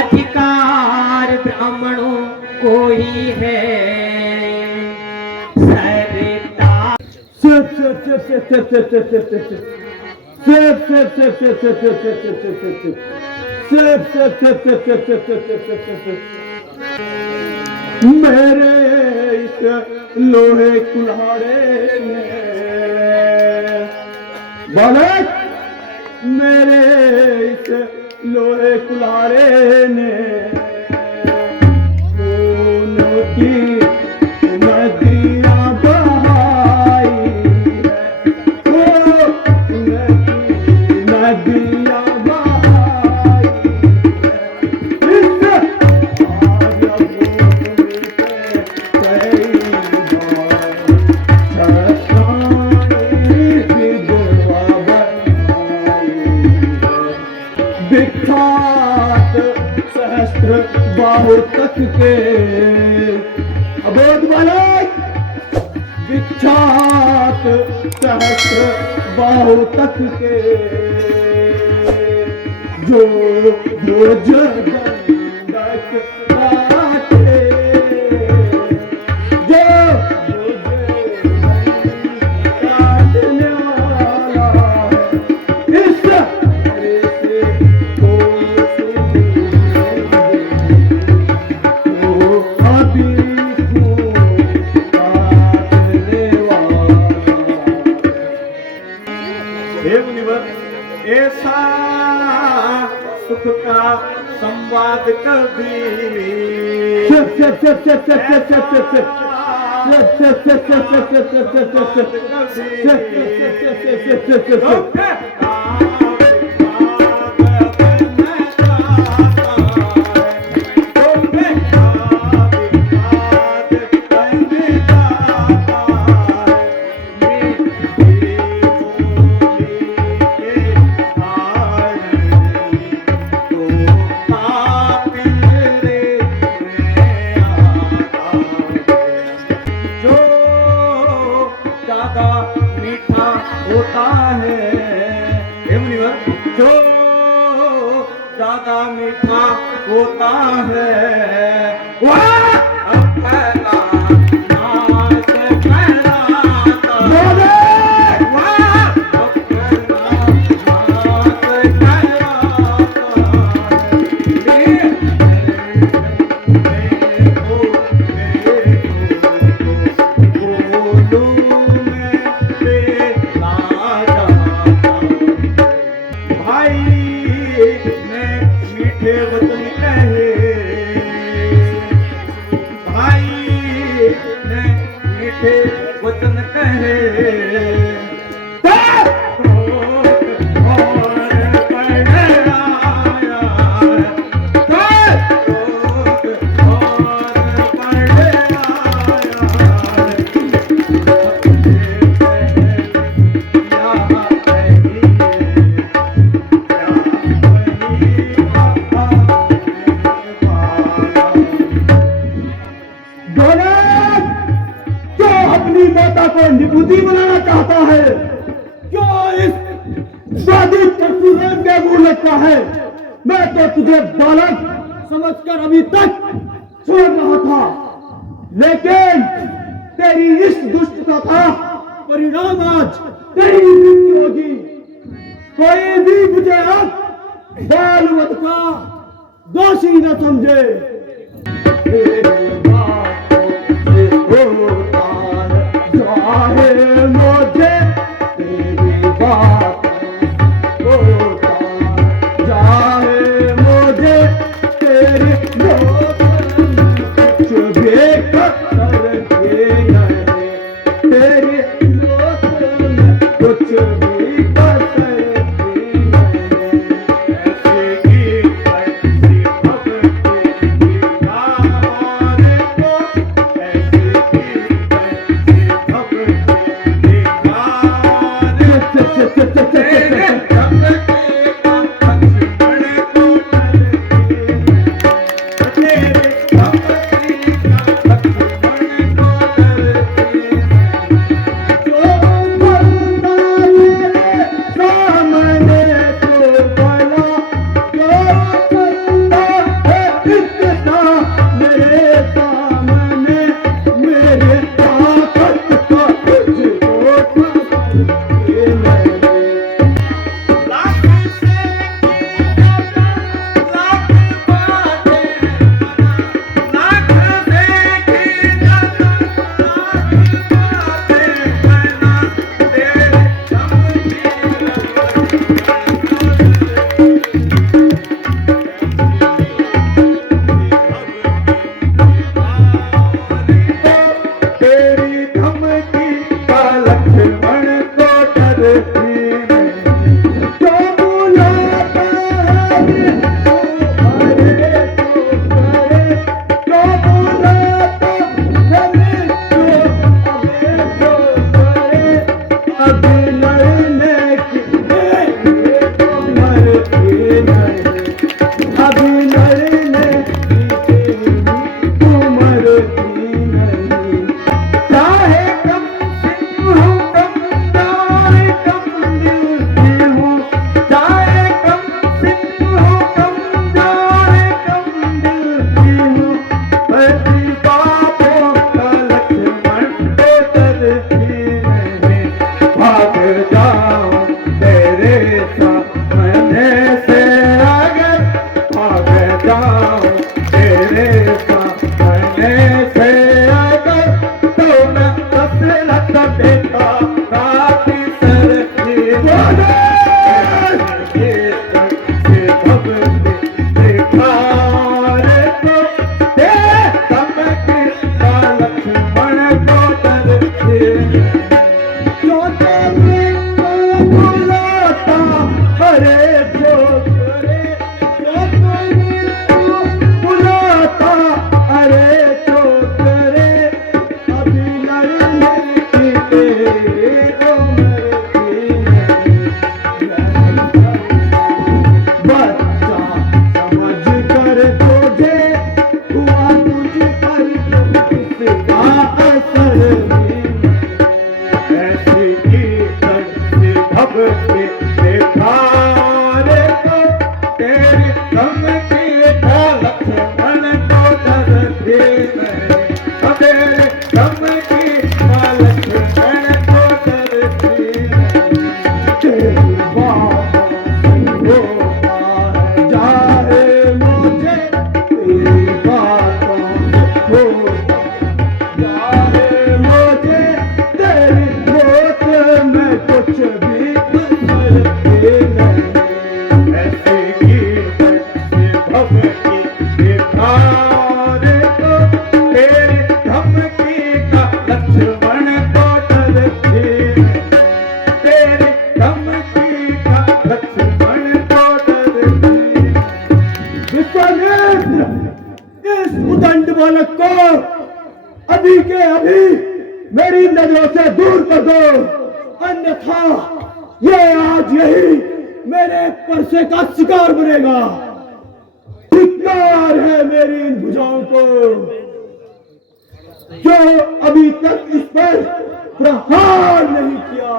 अधिकार ब्राह्मणों को ही है मेरे इस लोहे कुल्हाड़े ने बालक मेरे इस लोहे कुल्हाड़े ने खून की नदियां बहाई है, खून की नदियां बहाई विख्यात सहस्त्र बाहु तक के अबोध बालक विख्यात सहस्त्र बाहु तक के जो जगदक काटे जो काटने वाला इस ऐसा सुख का संवाद कभी होता है जो ज्यादा मीठा होता है वचन कहे निबुद्धि बनाना चाहता है क्यों इस स्वादिष्ट चक्षुरें बेगुण लगता है। मैं तो तुझे बालक समझकर अभी तक छोड़ रहा था, लेकिन तेरी इस दुष्टता का परिणाम आज तेरी मृत्यु होगी। कोई भी मुझे अब बालवध का दोषी न समझे। मुझे तेरी बात होता जाए, मुझे तेरी कुछ भी करके नहीं, तेरी कुछ भी करके नहीं। ऐसे की ऐसी भक्ति हमारे को, ऐसे की ऐसी भक्ति मेरी नजरों से दूर कर दो, अन्यथा ये आज यही मेरे परसे का शिकार बनेगा। धिक्कार है मेरी इन भुजाओं को जो अभी तक इस पर प्रहार नहीं किया।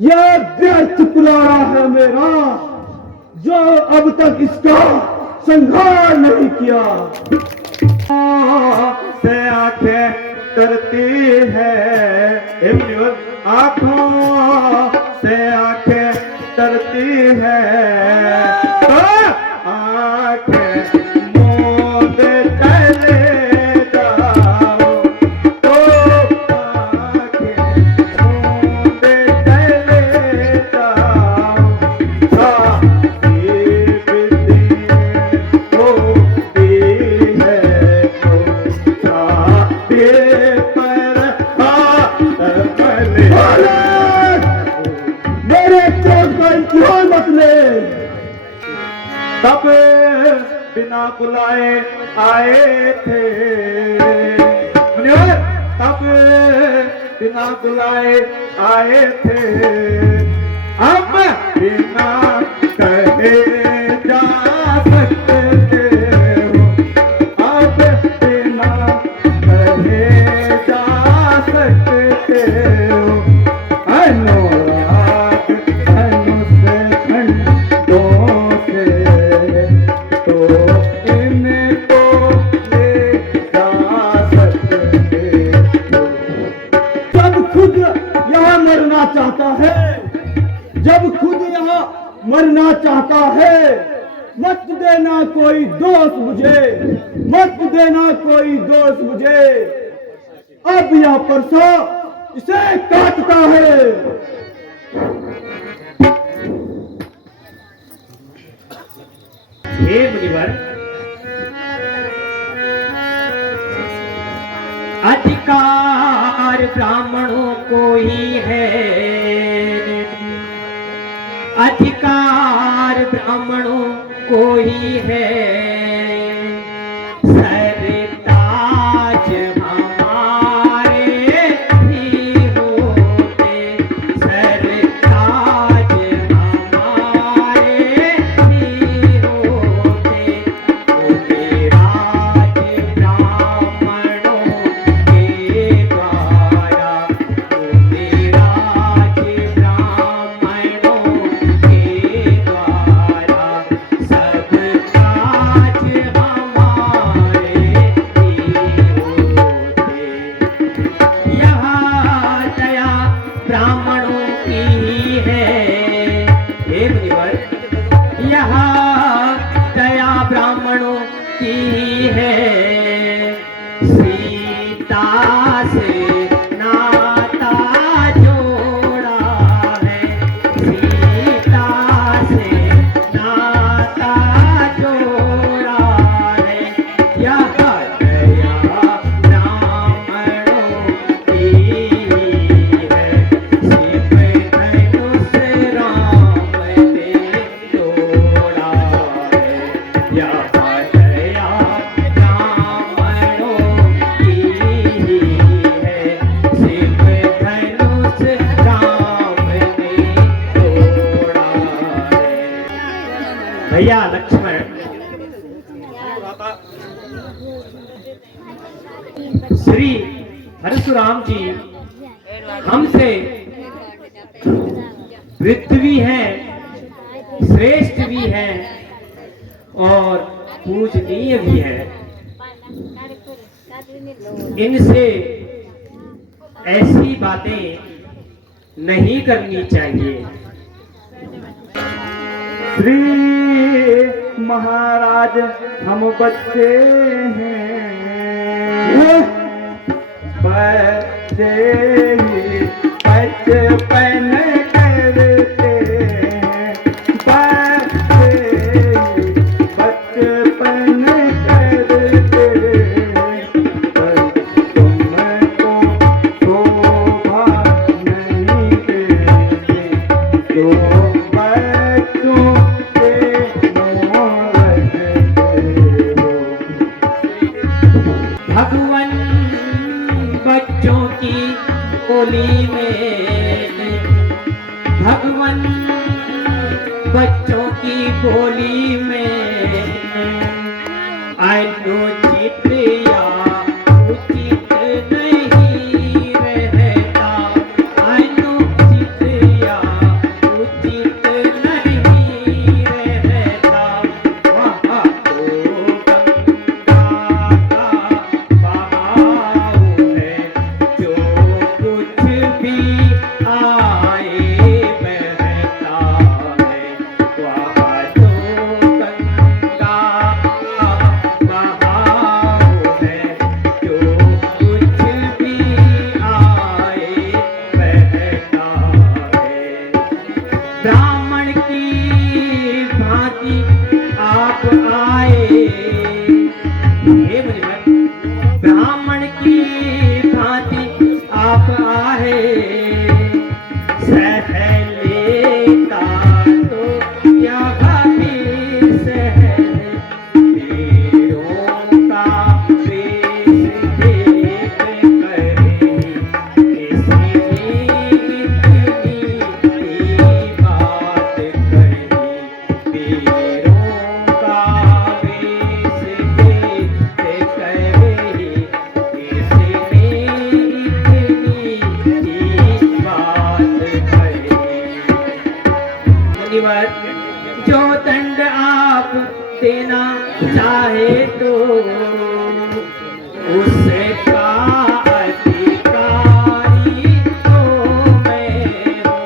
यह व्यर्थ पुलाड़ा है मेरा जो अब तक इसका संहार नहीं किया। से आंखें करती है, आंखों से आंखें करती है, तो आंखें मूंद चले जाओ, तो आंखें मूंद चले जाओ। साथी बिती होती है तो साथी पर हाथ पले। मेरे चोट का इंतजार मत ले। तब बिना बुलाए आए थे मुनिवर, तब बिना बुलाए आए थे, अब बिना कहे जा सकते हो, अब बिना कहे जा सकते हो। अनुराग धनुष खंडों से तो इनको ले जा सकते हो। जब खुद यहाँ मरना चाहता है, जब खुद यहाँ मरना चाहता है, मत देना कोई दोष मुझे, मत देना कोई दोष मुझे। अब यह परसा इसे काटता है। हे मुनिवर, अधिकार ब्राह्मणों को ही है, अधिकार ब्राह्मणों को ही है। सरताज हमारे ही होते, सरताज हमारे ही होते, होते राज ब्राह्मणों के द्वारा, होते राज ब्राह्मणों के द्वारा, सब काज हमारे ही होते। यह दया ब्राह्मणों की ही है। हे मुनिवर, यह दया ब्राह्मणों की ही है। सीता से नाता जोड़ा है, सीता से नाता जोड़ा है। यह दया ब्राह्मणों की है। शिव धनुष राम ने तोड़ा है। यह दया ब्राह्मणों की है। शिव धनुष राम ने तोड़ा है। भैया लक्ष्मण, श्री परशुराम जी हमसे वृद्ध भी हैं, श्रेष्ठ भी हैं और पूजनीय भी हैं। इनसे ऐसी बातें नहीं करनी चाहिए। श्री महाराज हम बच्चे हैं, बच्चे ही बचपन करते हैं, बच्चे ही बचपन करते हैं। पर तुमको शोभा नहीं देते जो बच्चों के मोह लगते हो। भगवन बच्चों बोली में भगवान बच्चों की बोली में अनुचित या उचित नहीं रहता, अनुचित या उचित नहीं रहता। वहाँ तो गंगा का बहाव है, जो कुछ भी आए बहता है। वहाँ तो गंगा का बहाव है, जो कुछ भी आए बहता है। ब्राह्मण की भांति आप आए, हे मुनिवर, ब्राह्मण की भांति आप आए, सह लेता तो यहाँ भी सह वीरों का वेश देख करे, इतनी बात कही। वीरों का वेश देख करे, इतनी बात कही। मुनिवर, जो दंड आप देना चाहे तो उसका अधिकारी तो मैं हूँ,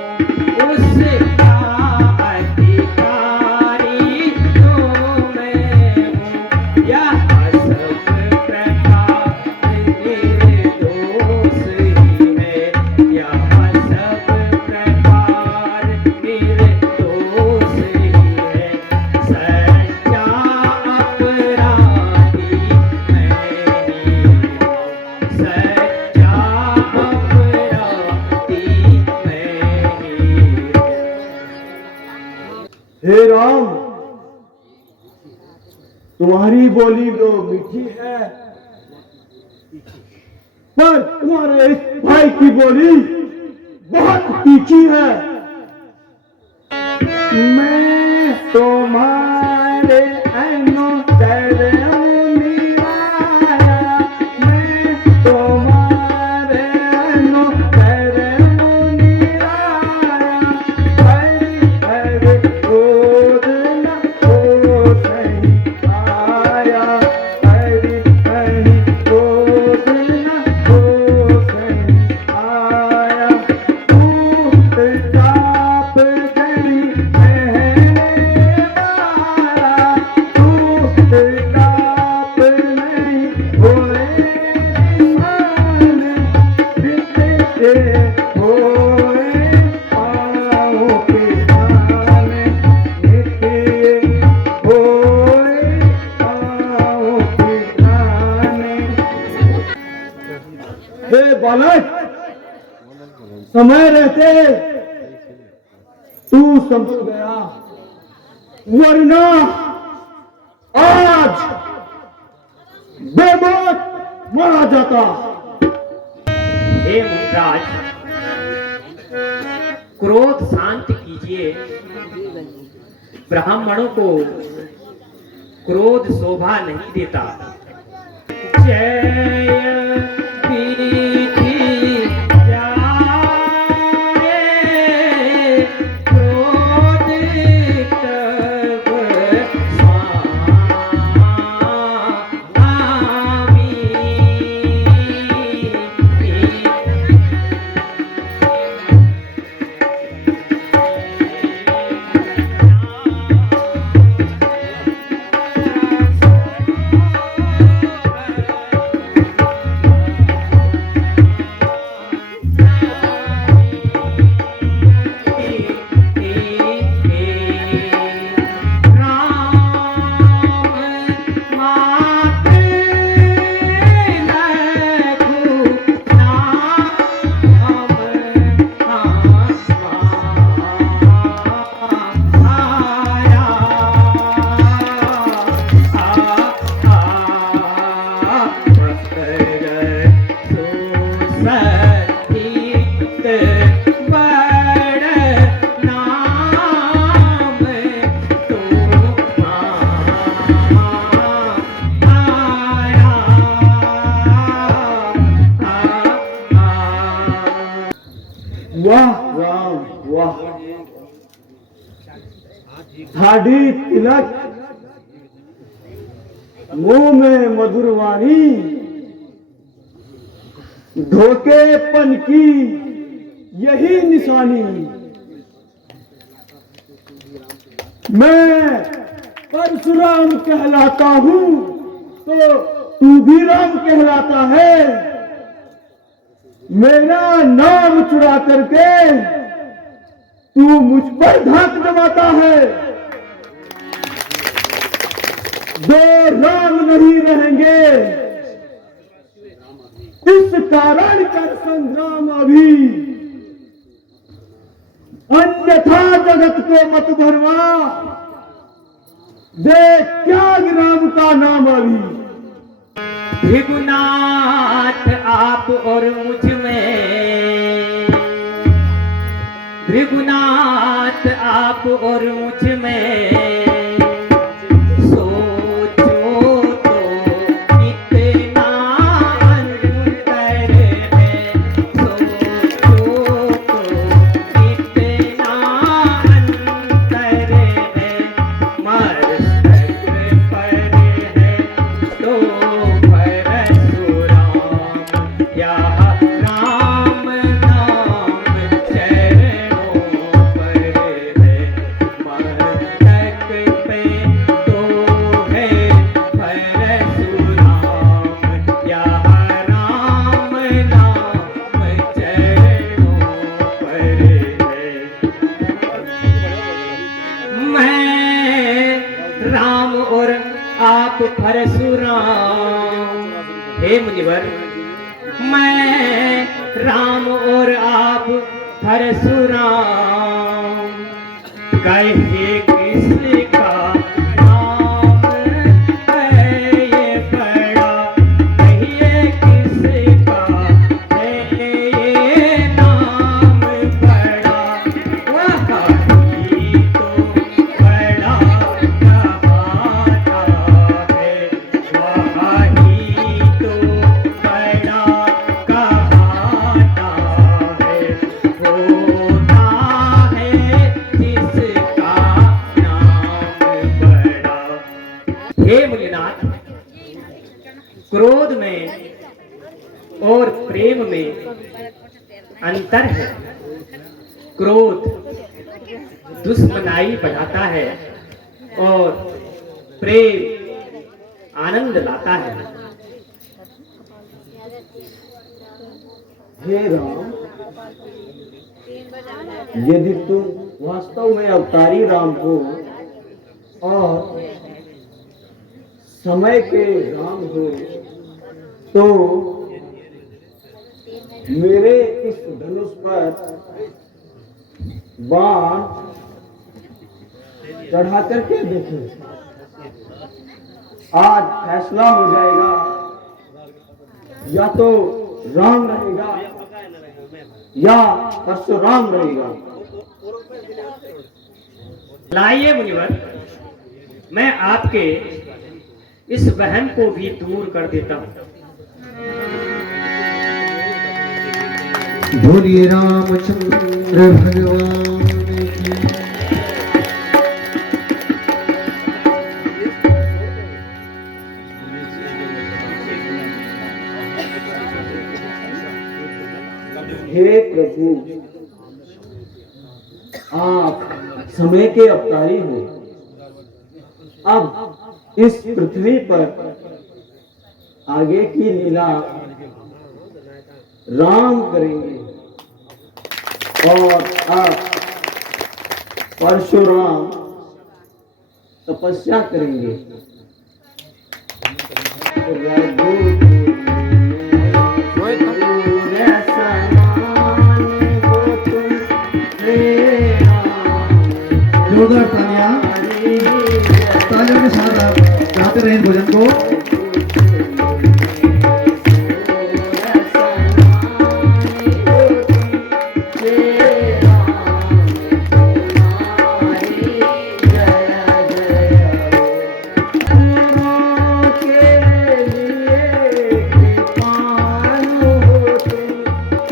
उसका अधिकारी तो मैं हूँ। यह सब प्रकार निर्दोष ही है, यह सब प्रकार निर्दोष ही है। सच्चा अपराधी मैं ही हूँ, सच्चा अपराधी मैं ही हूँ। हे राम, तुम्हारी बोली तो मीठी है, पर तुम्हारे इस भाई की बोली बहुत तीखी है। मैं तुम्हारे अनुचर निराया, मैं तुम्हारे अनुचर निराया। हरि हरि क्रोध न हो सही आया, हरि हरि क्रोध न हो सही आया। भूत जाप गई कहने वाला, भूत जाप नहीं होए मान, बिते होए पाँव के जाने, बिते होए पाँव के जाने। हे बालक, समय रहते तू संभल गया, वरना आज बेमौत मारा जाता। हे मुनिराज, क्रोध शांत कीजिए। ब्राह्मणों को क्रोध शोभा नहीं देता। जय विधि जाए, क्रोध तब सती वाह राम वाह, दाढ़ी तिलक, मुंह में मधुर वाणी, धोखेपन की यही निशानी। मैं परशुराम कहलाता हूँ तो तू भी राम कहलाता है। मेरा नाम चुरा करके तू मुझ पर धाक जमाता है। दो राम नहीं रहेंगे, इस कारण कर संग्राम अभी, अन्यथा जगत को मत भरवा, देख त्याग राम का नाम अभी। भृगुनाथ आप और मुझ में, भृगुनाथ आप और मुझ में, सोचो तो कितना अंतर है, सोचो तो कितना अंतर है, मस्तक पर है तो आप परशुराम। हे मुनिवर, मैं राम और आप परशुराम, कहे किसका नाम है ये बड़ा, कहिए किसका है ये नाम बड़ा, वही तो बड़ा कहाता है, वही तो बड़ा कहाता है, होता है जिसका नाम बड़ा। हे मुनिनाथ, क्रोध में और प्रेम में अंतर है। क्रोध दुश्मनाई बढ़ाता है और प्रेम आनंद लाता है। हे राम, यदि तुम वास्तव में अवतारी राम हो और समय के राम हो तो मेरे इस धनुष पर बाण चढ़ा करके देखो, आज फैसला हो जाएगा, या तो राम रहेगा या परशुराम रहेगा। लाइए मुनिवर, मैं आपके इस वहम को भी दूर कर देता हूं। बोलिए रामचंद्र भगवान की। हे प्रभु, आप समय के अवतारी हो। अब इस पृथ्वी पर आगे की लीला राम करेंगे और आप परशुराम तपस्या करेंगे। जोरदार तालियां, तालियों के साथ आप गाते रहें भजन को।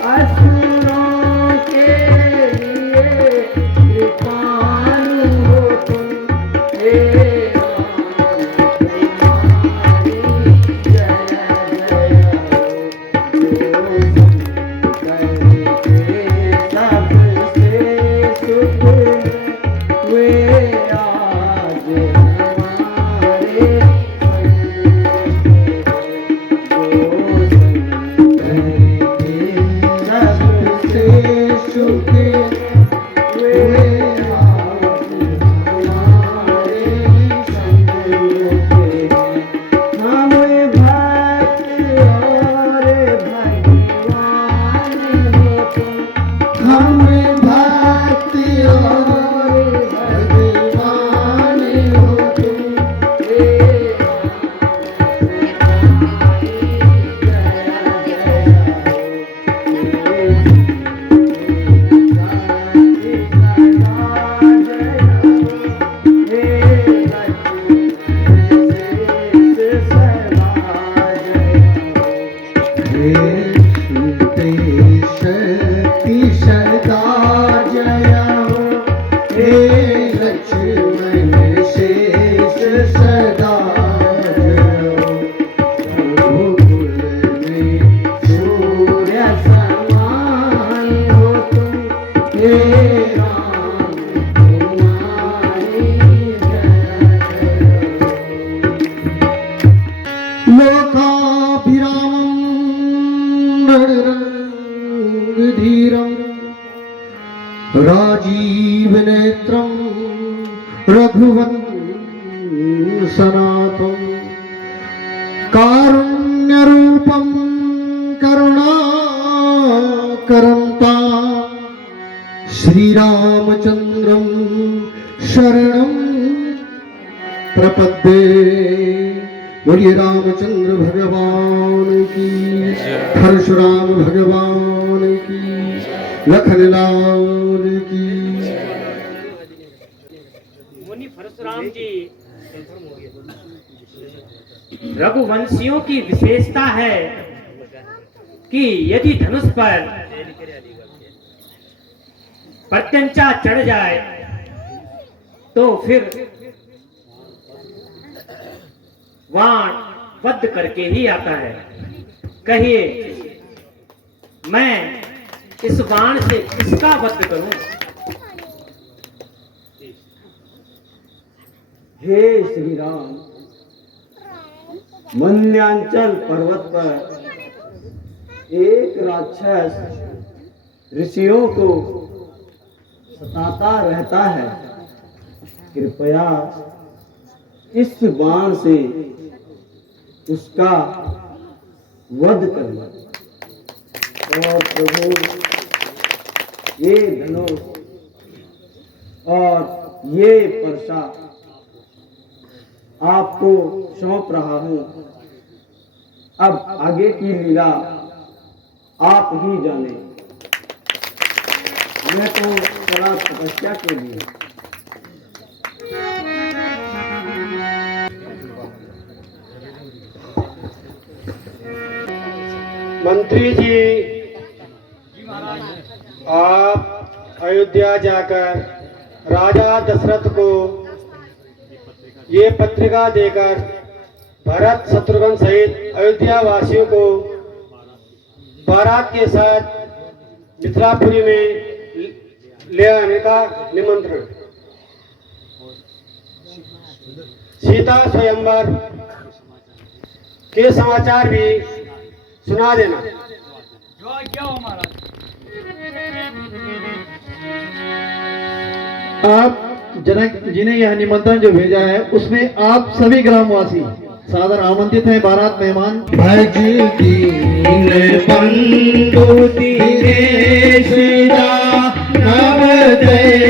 असुरों के हम भक्ति और भगवान हो तुम। शक्ति सदा जय हो, हे लक्ष्मण शेष सदा जय हो। रघुकुल में सूर्य समान हो तुम, हे राम तुम्हारी जय जय। लोकाभिरामं धीरं राजीव नेत्रं रघुवंशनाथं कारुण्यरूपं करुणाकरन्ता श्रीरामचन्द्रं शरणं प्रपद्ये। बोलिए रामचंद्र भगवान की, परशुराम भगवान की, लखनलाल की। मुनि परशुराम जी, रघुवंशियों की विशेषता है कि यदि धनुष पर प्रत्यंचा चढ़ जाए तो फिर वाण वध करके ही आता है। कहिए मैं इस वाण से किसका वध करूं? हे श्री राम, मन्यांचल पर्वत पर एक राक्षस ऋषियों को सताता रहता है। कृपया इस बाण से उसका वध करना। और प्रभु, ये धनुष और ये परसा आपको सौंप रहा हूं। अब आगे की लीला आप ही जाने। मैं तो चला तपस्या के लिए। मंत्री जी, आप अयोध्या जाकर राजा दशरथ को ये पत्रिका देकर भरत शत्रुघ्न सहित अयोध्या वासियों को बारात के साथ मिथिलापुरी में ले आने का निमंत्रण। सीता स्वयंवर के समाचार भी सुना देना। आप जनक जी ने यह निमंत्रण जो भेजा है उसमें आप सभी ग्रामवासी सादर आमंत्रित हैं। बारात मेहमान भज दीन बंधु दीनेश नव दया